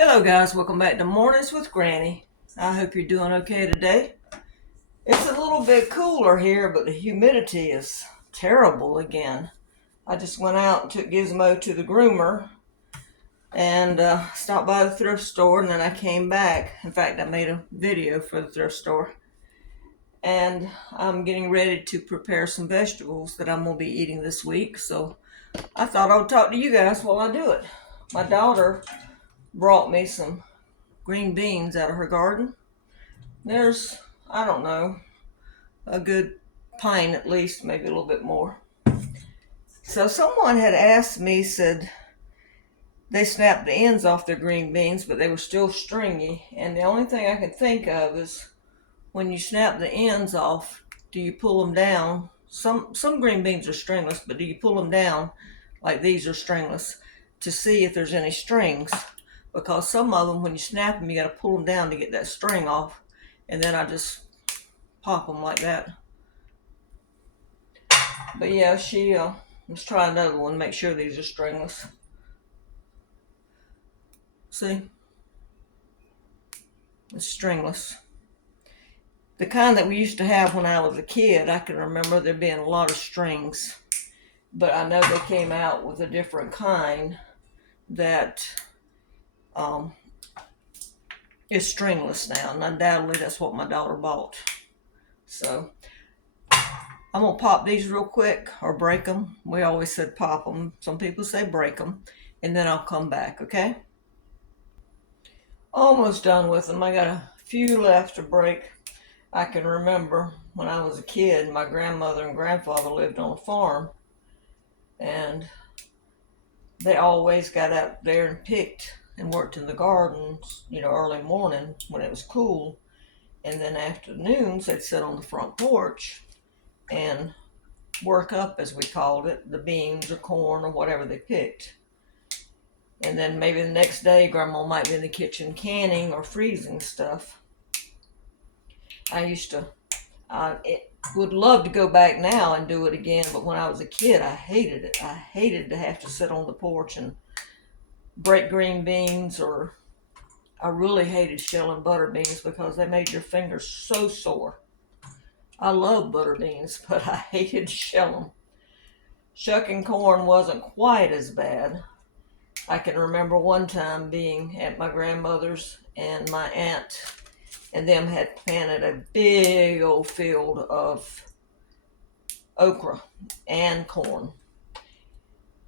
Hello guys, welcome back to Mornings with Granny. I hope you're doing okay today. It's a little bit cooler here, but the humidity is terrible again. I just went out and took Gizmo to the groomer and stopped by the thrift store, and then I came back. In fact, I made a video for the thrift store. And I'm getting ready to prepare some vegetables that I'm going to be eating this week. So I thought I would talk to you guys while I do it. My daughter brought me some green beans out of her garden. There's, I don't know, a good pint at least, maybe a little bit more. So someone had asked me, said they snapped the ends off their green beans, but they were still stringy. And the only thing I can think of is when you snap the ends off, do you pull them down? Some green beans are stringless, but do you pull them down like these are stringless to see if there's any strings? Because some of them, when you snap them, you got to pull them down to get that string off. And then I just pop them like that. But yeah, let's try another one, make sure these are stringless. See? It's stringless. The kind that we used to have when I was a kid, I can remember there being a lot of strings. But I know they came out with a different kind that is stringless now. And undoubtedly that's what my daughter bought. So I'm going to pop these real quick, or break them. We always said pop them. Some people say break them. And then I'll come back, okay? Almost done with them. I got a few left to break. I can remember when I was a kid, my grandmother and grandfather lived on a farm. And they always got out there and picked and worked in the gardens, early morning when it was cool. And then afternoons, they'd sit on the front porch and work up, as we called it, the beans or corn or whatever they picked. And then maybe the next day, Grandma might be in the kitchen canning or freezing stuff. I would love to go back now and do it again, but when I was a kid, I hated it. I hated to have to sit on the porch and break green beans, or I really hated shelling butter beans because they made your fingers so sore. I love butter beans, but I hated to shell them. Shucking corn wasn't quite as bad. I can remember one time being at my grandmother's, and my aunt and them had planted a big old field of okra and corn.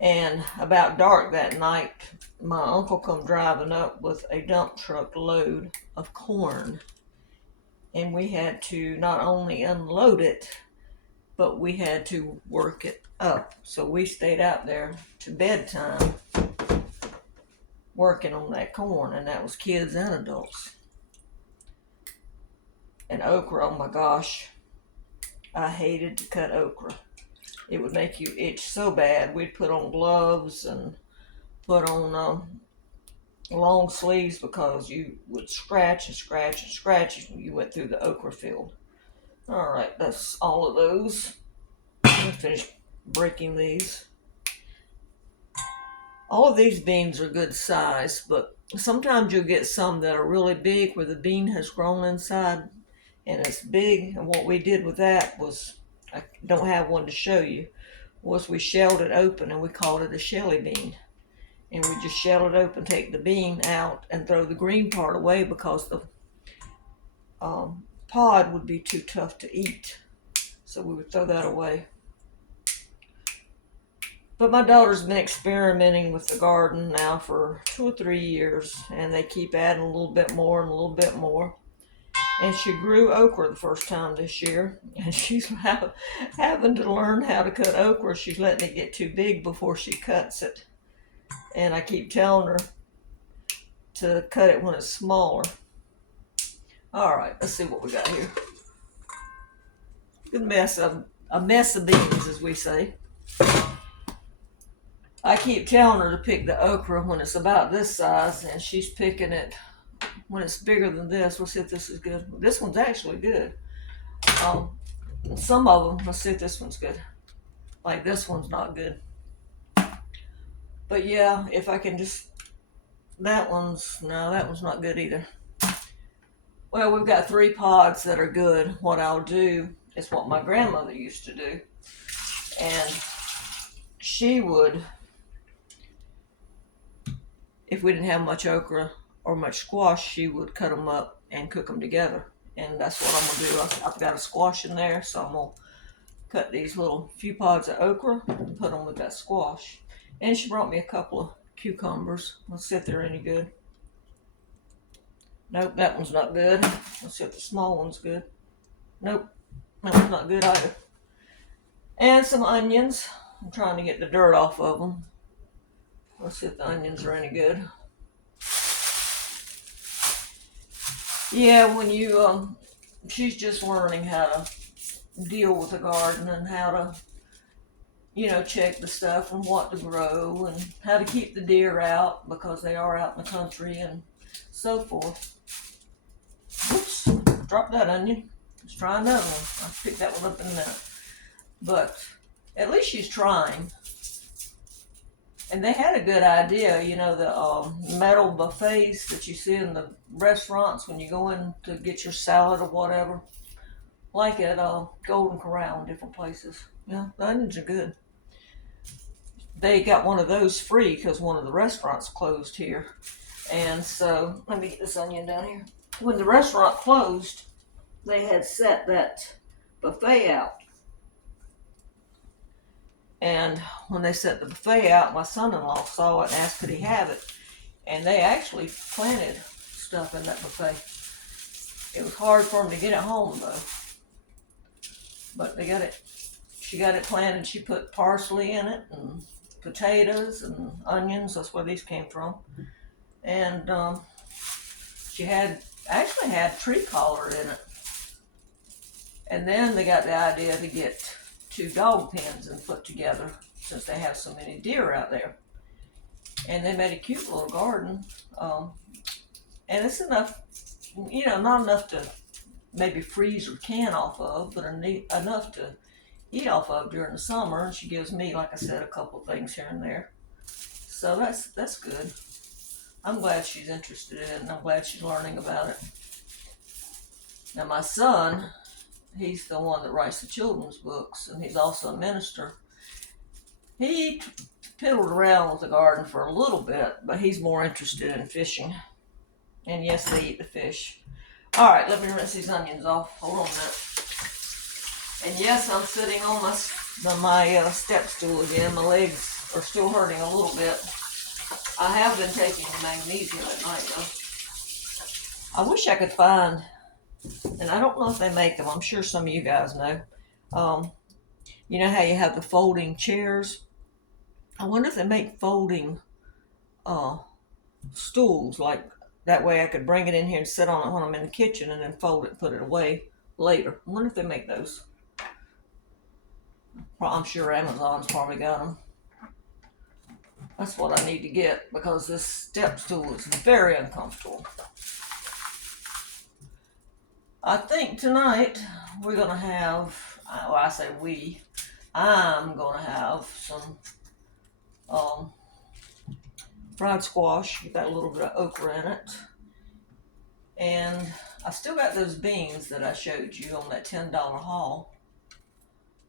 And about dark that night, my uncle come driving up with a dump truck load of corn. And we had to not only unload it, but we had to work it up. So we stayed out there to bedtime working on that corn, and that was kids and adults. And okra, oh my gosh, I hated to cut okra. It would make you itch so bad. We'd put on gloves and put on long sleeves because you would scratch and scratch and scratch when you went through the okra field. All right, that's all of those. I'm gonna finish breaking these. All of these beans are good size, but sometimes you'll get some that are really big where the bean has grown inside and it's big. And what we did with that was, I don't have one to show you, was we shelled it open and we called it a shelly bean. And we just shell it open, take the bean out, and throw the green part away because the pod would be too tough to eat. So we would throw that away. But my daughter's been experimenting with the garden now for 2 or 3 years, and they keep adding a little bit more and a little bit more. And she grew okra the first time this year, and she's having to learn how to cut okra. She's letting it get too big before she cuts it. And I keep telling her to cut it when it's smaller. All right, let's see what we got here. A mess of beans, as we say. I keep telling her to pick the okra when it's about this size, and she's picking it when it's bigger than this. We'll see if this is good. This one's actually good. Some of them, let's see if this one's good. Like this one's not good. But yeah, if I can just that one's not good either. Well, we've got 3 pods that are good. What I'll do is what my grandmother used to do. And she would, if we didn't have much okra or much squash, she would cut them up and cook them together. And that's what I'm going to do. I've got a squash in there, so I'm going to cut these little few pods of okra and put them with that squash. And she brought me a couple of cucumbers. Let's see if they're any good. Nope, that one's not good. Let's see if the small one's good. Nope, that one's not good either. And some onions. I'm trying to get the dirt off of them. Let's see if the onions are any good. Yeah, when you, she's just learning how to deal with the garden and how to, check the stuff and what to grow and how to keep the deer out because they are out in the country and so forth. Oops, drop that onion. Let's try another one. I'll pick that one up in a minute. But at least she's trying. And they had a good idea, the metal buffets that you see in the restaurants when you go in to get your salad or whatever, like at Golden Corral and different places. Yeah, the onions are good. They got one of those free because one of the restaurants closed here. And so, let me get this onion down here. When the restaurant closed, they had set that buffet out. And when they set the buffet out, my son-in-law saw it and asked could he have it. And they actually planted stuff in that buffet. It was hard for them to get it home though. But they got it. She got it planted. She put parsley in it and potatoes and onions. That's where these came from. And she actually had tree collar in it. And then they got the idea to get 2 dog pens and put together since they have so many deer out there. And they made a cute little garden. And it's enough, not enough to maybe freeze or can off of, but enough to eat off of during the summer. And she gives me, like I said, a couple of things here and there. So that's good. I'm glad she's interested in it, and I'm glad she's learning about it. Now my son, he's the one that writes the children's books, and he's also a minister. He piddled around with the garden for a little bit, but he's more interested in fishing. And yes, they eat the fish. All right, let me rinse these onions off. Hold on a minute. And yes, I'm sitting on my step stool again. My legs are still hurting a little bit. I have been taking magnesium at night though. I wish I could find, and I don't know if they make them. I'm sure some of you guys know. You know how you have the folding chairs? I wonder if they make folding stools, like that way I could bring it in here and sit on it when I'm in the kitchen and then fold it and put it away later. I wonder if they make those. I'm sure Amazon's probably got them. That's what I need to get because this step stool is very uncomfortable. I think tonight we're going to have, well, I say we, I'm going to have some fried squash. Got a little bit of okra in it. And I still got those beans that I showed you on that $10 haul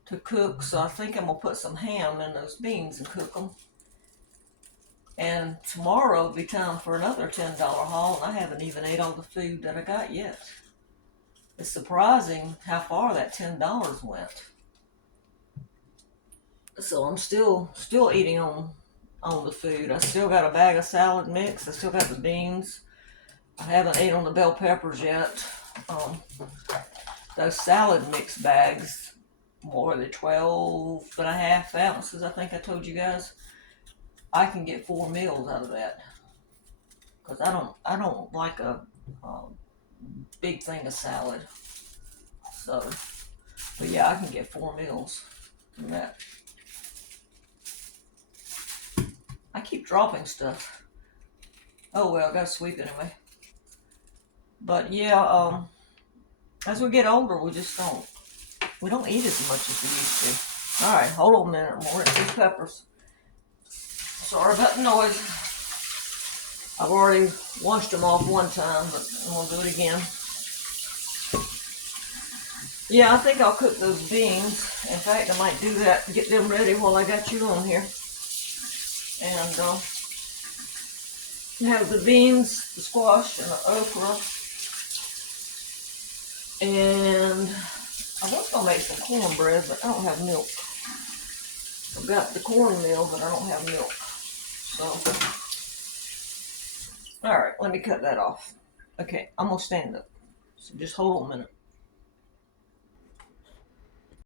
to cook. So I think I'm going to put some ham in those beans and cook them. And tomorrow will be time for another $10 haul, and I haven't even ate all the food that I got yet. It's surprising how far that $10 went. So I'm still eating on the food. I still got a bag of salad mix. I still got the beans. I haven't ate on the bell peppers yet. Those salad mix bags, what were they, 12.5 ounces, I think I told you guys. I can get 4 meals out of that. Because I don't like a big thing of salad. So, but yeah, I can get 4 meals from that. I keep dropping stuff. Oh well, I gotta sweep anyway. But yeah, as we get older, we don't eat as much as we used to. All right, hold on a minute. I'm gonna rinse these peppers. Sorry about the noise. I've already washed them off one time, but I'm gonna do it again. Yeah, I think I'll cook those beans. In fact, I might do that, get them ready while I got you on here. And have the beans, the squash, and the okra. And I was gonna make some cornbread, but I don't have milk. I've got the cornmeal, but I don't have milk. So, all right, let me cut that off. Okay, I'm gonna stand up. So just hold on a minute.